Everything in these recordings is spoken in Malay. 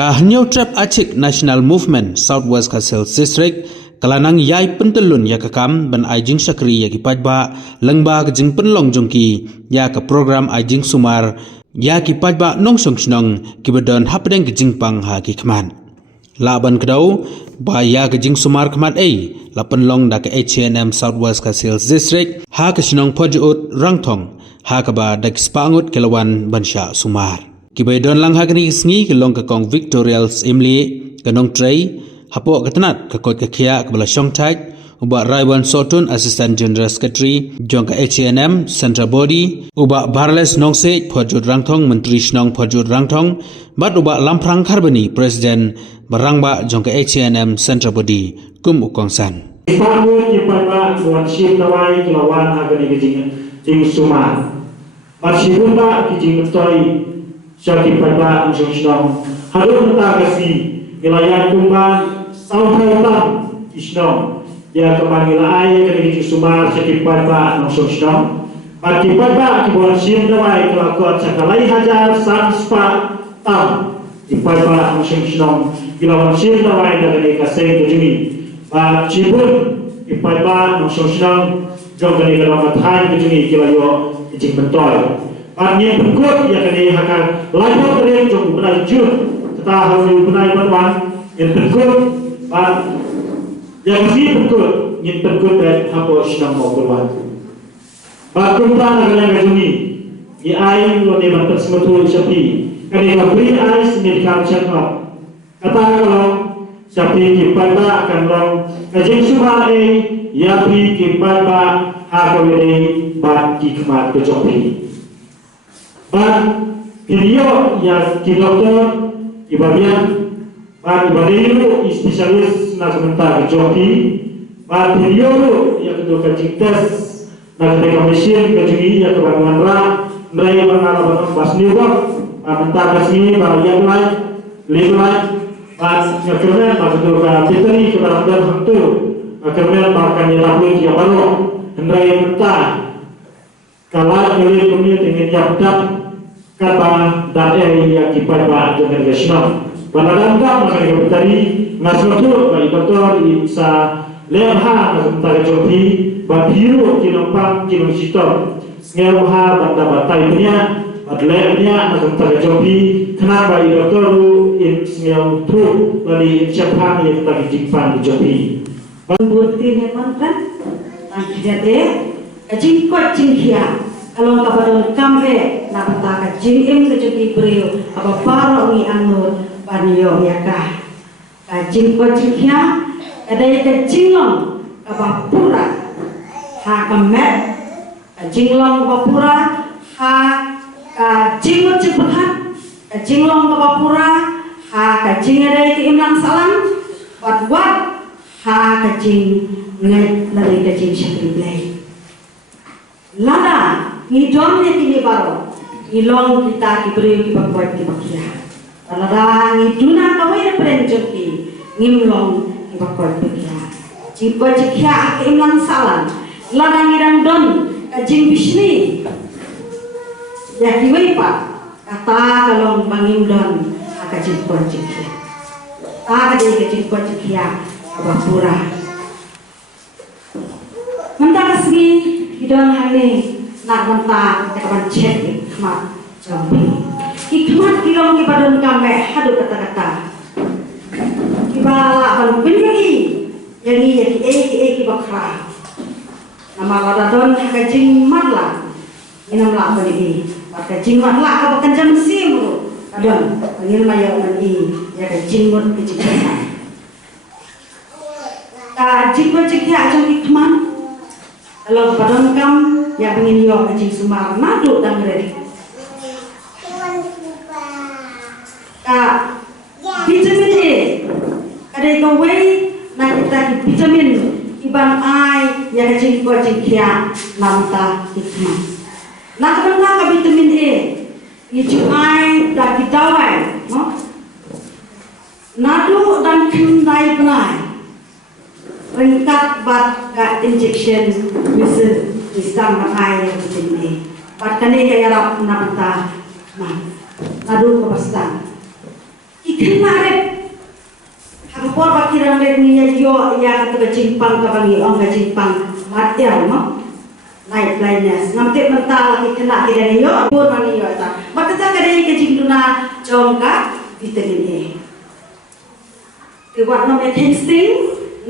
New Trap Acik National Movement Southwest Kasel District kalanang yai pentelun ya kekam ban ajing syakri ya kipajba lengba kejing penlong jongki ya ke program ajing sumar ya kipajba nong song snong kibadon hapdeng kejing pang ha kikman laban kedau ba ya kejing sumar kmat la penlong da ke HNM Southwest Kasel District ha ke snong pojut rangthong ha ka ba dak spangut kelawan bansha sumar Kibadon lang hakni sngi kelong ke kong Victorials Imli kenong tray hapo ketenat ke kot kekia ke bala Shongtai uba Raiwan Sotun Assistant General Secretary jong ke HNM Central Body uba Barles Nongse Phojut Rangthong Menteri Snong Phojut Rangthong bat uba Lamprang Kharbani Presiden Barangba jong ke HNM Central Body kum ukongsan Istanbul kipapa buat ship tawai kilawan agani kijing sumar Masihun ba kijing mentoi Syakib pada unsur Islam Hadun mentagasi wilayah kumban Sauhaitam Islam Dia kemangila ayah kena sumar Syakib pada unsur Islam Bagi pada kibuan sim dawai kelakon sakalai hajar sanspa tam Di pada unsur Islam Kilawan sim dawai dengan kasih kejumi Cibun di pada unsur Islam Jom kena kelamat hai kejumi kilayo ijing mentoi Artinya berikut yang kini akan lalu kalian jom benar jur setelah hasil benar berwan yang berikut yang si berikut yang berikut dan apa sedang mau berwan. Bakumpulan akan yang kajuni di air lo depan tersemutu sapi kini beri air semedikan cakap kata kalau sapi kipada akan long kajing sumar yapi kipada hakawede bagi kemat kejopi. Video yang di dokter ibadah ibadah spesialis nak sementara joki video yang kedua kecil tes nak rekomendasi kejuni yang kebanyakan lah mereka mengalami pas niwak mentah kasih bagian lain lihat pas kerana pas kedua petri kebanyakan hantu kerana bahkan yang lalu dia baru mereka mentah kalau kalian punya dengan jabatan kata dan yang kipada dengan gesno. Pada dampak maka kita tadi ngaslotu bagi doktor bisa leha sementara jopi babiru kinompang kinosito ngeruha banda batai punya adlenya sementara jopi kenapa doktor in ngel tu dari siapa yang tadi jimpan di jopi. Bukti memang kan jadi jingkot jingkia kalau kabar kamre nak bertakat jingim kecuali beriu apa para ni anur panio ya kah jingkot jingkia ada yang jinglong apa pura ha kamet jinglong apa pura ha jingkot jingkat jinglong apa pura ha jing ada yang imlang salam buat ha jing ngai dari jing syakri play lada ni domnya tini baru ilong kita kiberi kibakuat kibakia lada ni duna kawai perenjoki ngimlong kibakuat kibakia jingko jikia imlang salam lada ngirang don kajing bisni ya kiwai pak kata kalong bangim don kajing ko jikia kajing ko jikia abapura mentah kesini hidung hari nak mentah kapan cek hikmat jambi hikmat kilong kibadon kame hadu kata-kata kibala ban bini yang kibakra nama ladadon kajing matla inam la bani kajing matla kabakan jam simu adon ngil mayo bani ya kajing mut kejikana kajing kejikya jam hikmat kalau padon kam ya pengin yo kajing sumar nadu dan ready vitamin A ada gawe na kita vitamin iban ai ya kajing ko kajing kia namta hikmah nak kena ka vitamin A itu ai da kitawai no nadu dan kendai benai ringkat bat ka injection bisa Islam makai yang begini. Bahkan ini kayak rap nampak, nah, aduh kepastan. kemarin hapor bakiran lek niya yo ya kata kejimpang kabangi ong kejimpang matiar mo naik blindness ngamte mental lagi kena kira yo pur mani yo ta maka ta kada kejinduna jongka vitamin A Tiwat no testing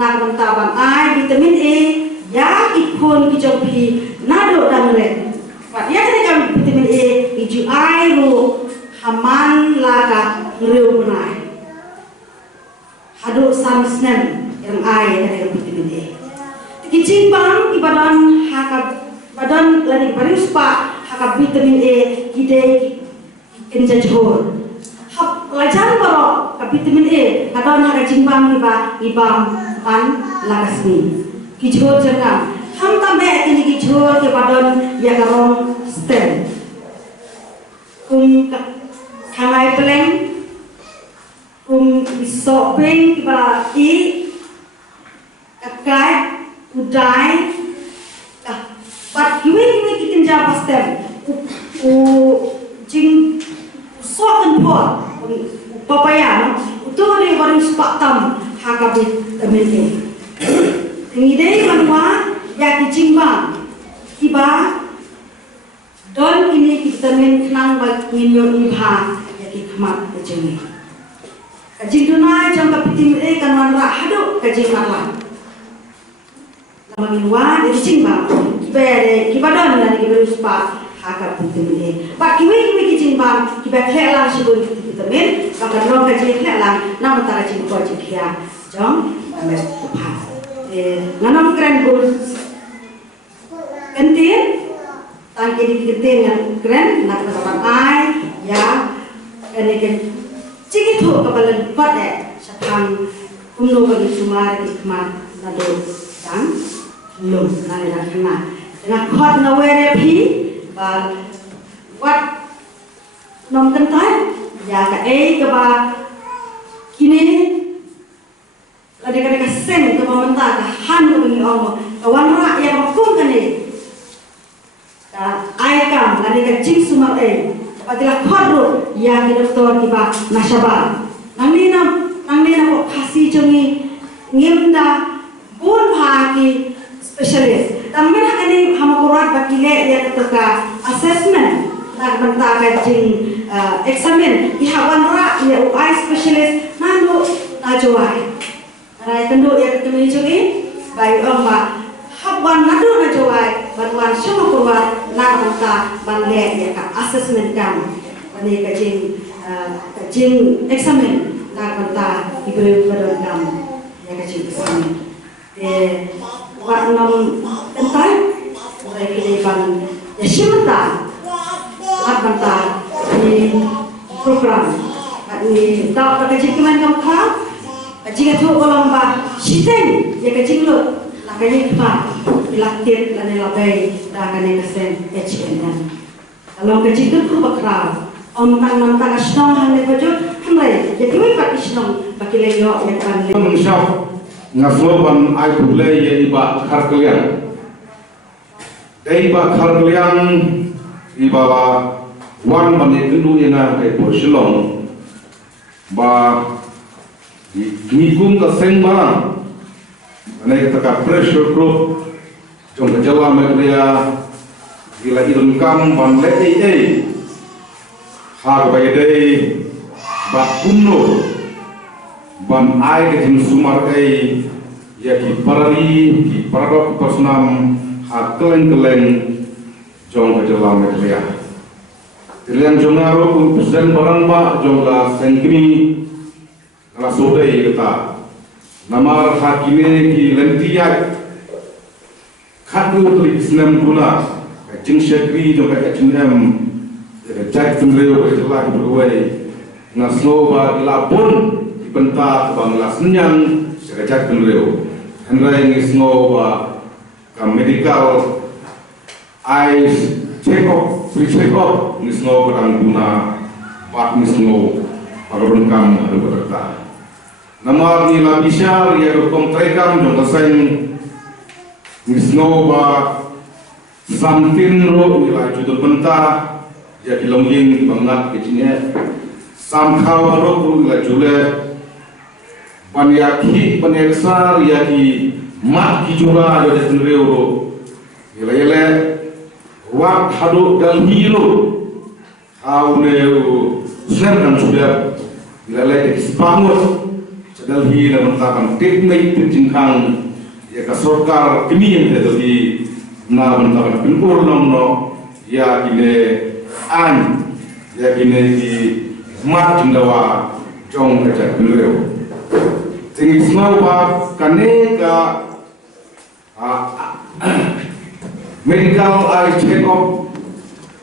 nak mentaban ai vitamin A ya ikon kijompi nado damre Pak ya kada vitamin A iju ai ru haman laga riu punai hadu samsnen yang ai kada vitamin A Kijimbang di badan haka badan lagi baris pak haka vitamin A ide kenjajhor hap lajan baro ka vitamin A adon haka jimbang ibam pan lagasmi kijhor jangan ham tambe ini kijhor ke badan ya karong stem kangai peleng isopeng kiba i kakai udai but kiwi kitin jaba stem jing sokan po papaya itu ni baru sepatam hakabit temen ngide manwa ya kijingba kiba don ini vitamin kenang bag minyo ibha ya kikmat kejeng kajing dunai jang vitamin A kan wanra hadu kajing matla Manginwa dari Jingba, kibere kibadon dan kibere uspa haka vitamin A. Pak kiwi Jingba, kibere kelang sibun vitamin, maka dong kaji kelang, nama tara Jingba jikia, jong ames tupas. Nanam keren bul, kentin, tangki di kentin yang keren, nak katakan ai, ya, ini kan cikit tu kapalan pada sepang umno bagi sumar ikmat nado dan lum nane na kena dengan khot na were phi ba wat nom kentai ya ka ke ba kini lade ka sen ke mamanta ka han ko ni ong ka wanra ya makum kani ka ai kam lade ka jing sumar patila khot ro ya ki doktor ki ba nasaba nangni na ko khasi jongi ngimda bun bhagi specialist. Tamen hakani hamakurat bakile ya ketika assessment nak benta kajing examine ihawan ra ya UI specialist nando najowai. Rai tendu ya ketemu jogi bai omba habwan nado najowai banwan semua kurat nak benta banle ya ka assessment kam. Bani kajing examine nak benta diberi badan kam ya kajing examine. Wat nom entai mulai keleban ya simta banta di program ni tak pada jikiman kam kha jika tu orang ba siten ya kajing lo nakanya kha dilaktir dan labai dah kane kesen HNN kalau kajing tu bakra om tang nam tang asnong hang le baju hamle jadi wi pak isnong bakile yo ya kan le Ngasloban ai bulai ya iba kharklian iba kharklian iba wan mane dulu ina kai porsilong ba ngigum ka sengba ane ka pressure group jong jawa megria gila idun kam ban le har bayde ba kunno ban ai ke tim sumar ya ki parari ki paradok personam keleng jong ke dalam media kalian jongaro presiden barang ba jongla sengkini kala sodai kita namar hakime ki lentiya khatu tulik senam guna jing syakri jong ke HNM jak tumreo ke jelah berwai ngaslo ba ilapun bentar bangla senyan sekejap dulu henry ngisno ka medical eyes check up free check up ngisno kadang guna pak ngisno pagron kam ada berkata namar ni labisha ya kom trekam jong kasain ngisno samtin ro nila judul bentar ya kilongging bangat kecinya samkau rok la jule panyaki panyaksar yaki mat kijura yo de tenreo yele wak hadu dalhilo haune serang sudah yele ispangur dalhi la mentakan teknik jingkang ya ka sorkar kini yang di na mentakan pinpur nomno ya kine an ya kine di mat jindawa jong kaca pinreo tinggi semua kaneka medical eye check up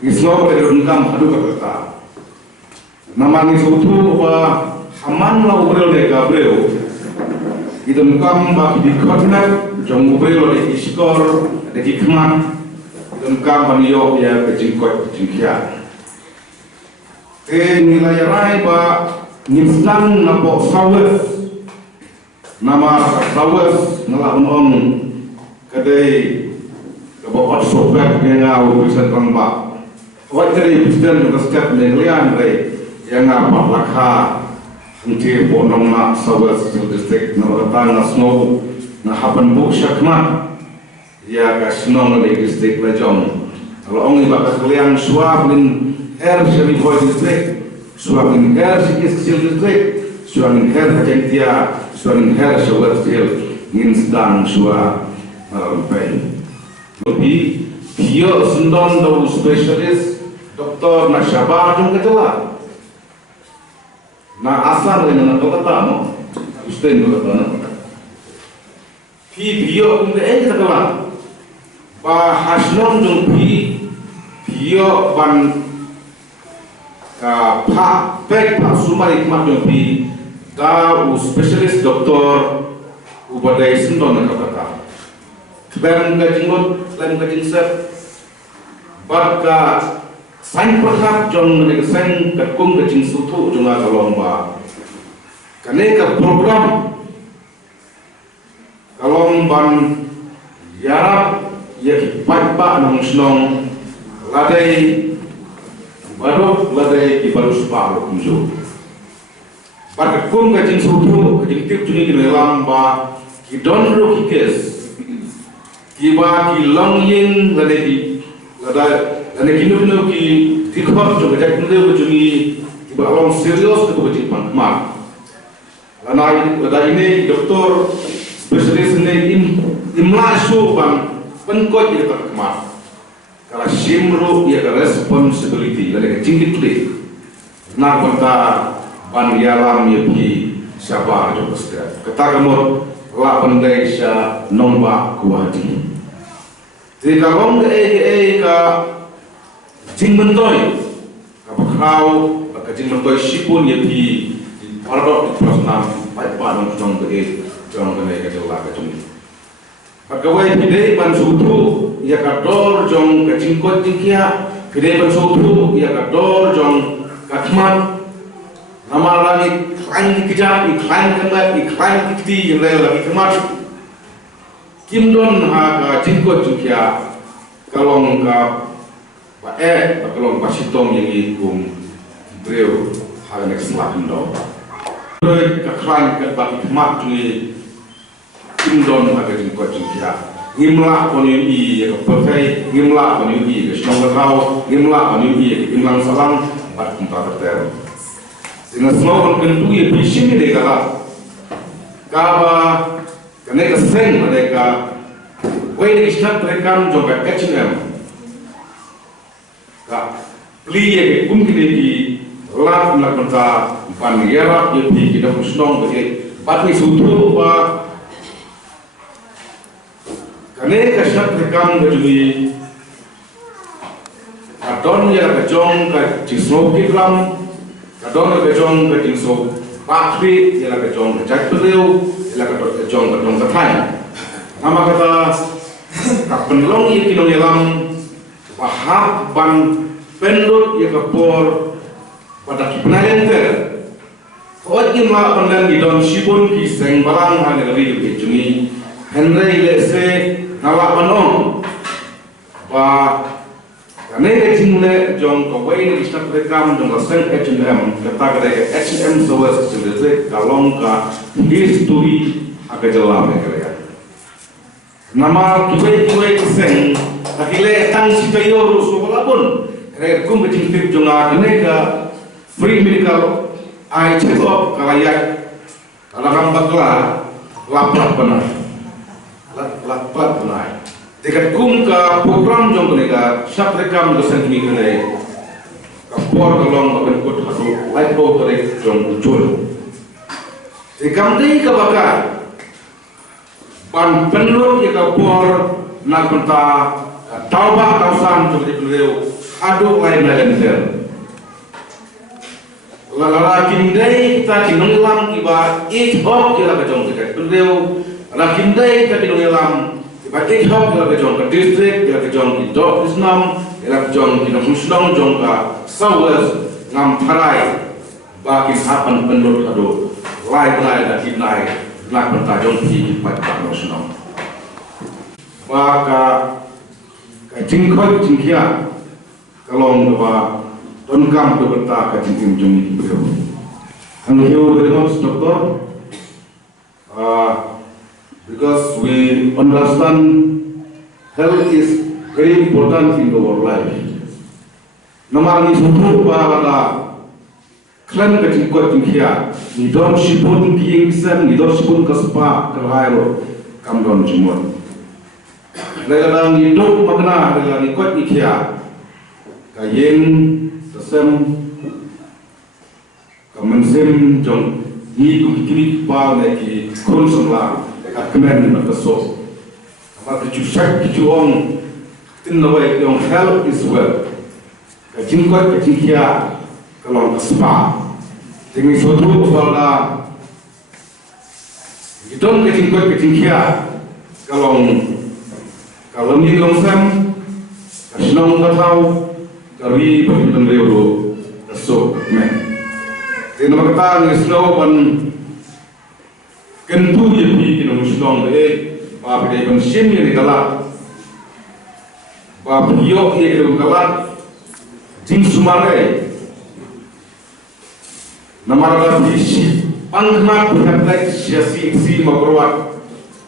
islo berungkam hadu kata namanya suatu haman la ubreo de gabreo idum kam ba di khotna jong ubreo de iskor de kikman idum kam banyo ya kejingkot jingkia nilai rai ba nimsang napo sawes nama sawes ngelakon kadai kebawa sobat yang ngau bisa terangba awak dari presiden juga setiap negerian dari yang apa lakha nanti bonong nak sawes distrik nawaratan nasno na hapan buk syakma ya kasnong di distrik Lejong kalau orang ibarat kalian suap min syami boy distrik suap min kecil distrik suap min kajentia suap min sawes ngin sedang suap pen lebih dia sendon dalam spesialis doktor nak syabar jom kejala na asal dengan kata mo ustaz kata dia untuk kita kawan bahasnon jom dia ban ka pak pek pak sumari mak jom da spesialis doktor ubadai sendon kata Lem kajingot, lem kajinset, baka sain perhap jong menek sain kakung kajing sutu jonga kalomba. Kaneka program kalomban yarap ya patpa nong snong ladai badok ladai di baru separuh kunjung. Pada kakung kajing sutu kajing tip juni kinelam ba kidon ro kikes. Kiba ki long yin lade kinu ki tikhot jo gajak kinu bujuni kiba long serius ke bujik pangmat lada ini doktor spesialis ini imla su bang penkot ya terkemat kala simru ya ka responsibility lade kecingkit le nak kota ban yalam ya ki sabar jo kesda kata kamot la pandai sya nomba kuati jadi kalau ka jingmentoy kapakau ka jingmentoy sipun ya di paradok di prasna pai pa dong jong ke jong ke jela ka jong pagawai pide ban sutu ya ka dor jong ka jingkot jingkia pide ban sutu ya ka dor jong ka khmat nama lagi klain dikejar klain kemat klain dikti yang lagi khmat Kimdon ha ka jingkot jingkia kalong ka kalong pasitong yang ikum breu ha next lakin do ka klan ka baki mak ni kimdon ha ka jingkot jingkia ngimla koni i ka perfect ngimla koni i ka snong kau ngimla koni i ka imlang salang bat kumpa ter sehingga semua kon kentu ye bising de kala kaba kene ka seng mereka Wei ni istat rekam juga kecilnya, kak beli ya mungkin di lap melakukan panggera ya di kita musnong bagi pati sutu pak karena kesat rekam berdui kadon ya kejong ke jingsok iklam kadon kejong ke jingsok pakri ya kejong ke jakpeleu ya kejong ke dong ketai nama kata kapenlong yang kinong yalam pahap ban pendut ya kapor pada kipenalen ter kau ima pandan di dalam sibun kiseng barang hanya dari kecuni Henry lese nala panong ba Karena ejingle jong kawai ni istak rekam jong kaseng H&M kata kata H&M sewas sebenarnya kalong ka history agak jelas mereka. Nama kiwai kaseng takile tang si kayo rusu walaupun mereka kum kecing tip jong ada ka free medical eye check up kalayak kalakam bakla lapar benar lapar benar. Dekat kum ka program jong kena syak rekam dosen kini kena kapor kalong akan kut hatu light bulb terek jong ucul. Dekam dei ka bakar ban penur ye kapor nak benta tauba kausan jong di beliau adu lain lain Lalakin dei ta kinunglam kiba hop kira ka jong dekat beliau lakin dei ta kinunglam Batik hop kira kejong ke distrik, kira kejong di Dok Islam, kira kejong di Muslim, jong ke Southwest, ngam parai, bakin hapan penur kado, lai dan kinai, nak bertajong di Batik Muslim. Baka kajingkot jingkia, kalau ngapa tonkam tu berta kajingkim jong di beliau. Angkio beremos doktor. Because we understand health is very important in our life. Nomor ni suatu pada klan kecil kuat tinggiya, nidor sipun kiingsen, nidor sipun kespa kerhairo kamdon jumur. Dalam hidup makna dalam ikut tinggiya, kayen sesem kamensim jong ni kumikiri pa neki konsumlah. Kemen berkesok. Apa kecuali kecuali tinawai yang health is well. Kecingkot kecingkia kalau kespa. Tinggi suatu pada hidung kecingkot kecingkia kalau ni longsam kesenang katau kari berhitung reulu kesok kemen. Tinawai kata ngeslow pan kentu ye pi kino muslong de ba de ban sim ye kala ba yo ye kino kala jing sumare namara bisi pangma phatak siasi si magrowat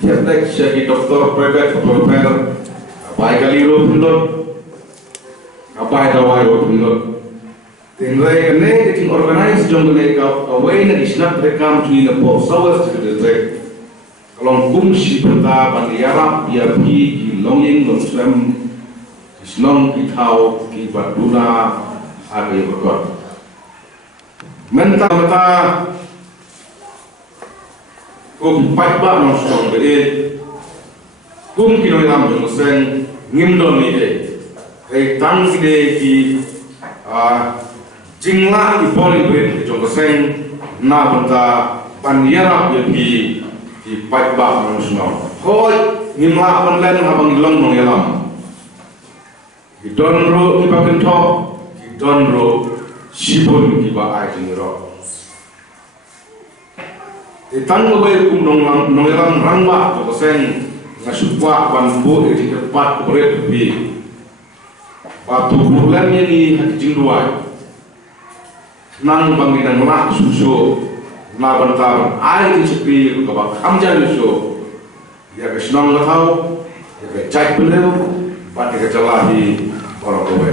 phatak siaki doktor private profesor bai kaliro pundot abai dawai pundot Tinggai kene ting organize jong kene ka away na isnak rekam tui na po sawas de kalong kum si peta bandiara biar ki longing longsem islong ki thau ki baduna age berkot menta mata kum patba no song de kum ki no lam jong sen ngimdon ni de kai tang ki de ki jingla di bawah itu jongkok seng na benda pandiara di patba manusia. Koi ngimla online abang ilong nong yalam. Kidonro kiba kentok, kidonro sipun kiba ajinro. Ditang bagai kum nong yalam rangba jongkok seng ngasupwa banbu di tempat berat lebih. Batu bulan ini hati jingduai. Nang banginan mak susu na bantar air sepi kabak hamja susu ya kesenang gatau ya kecai beliau pada kecelahi orang tua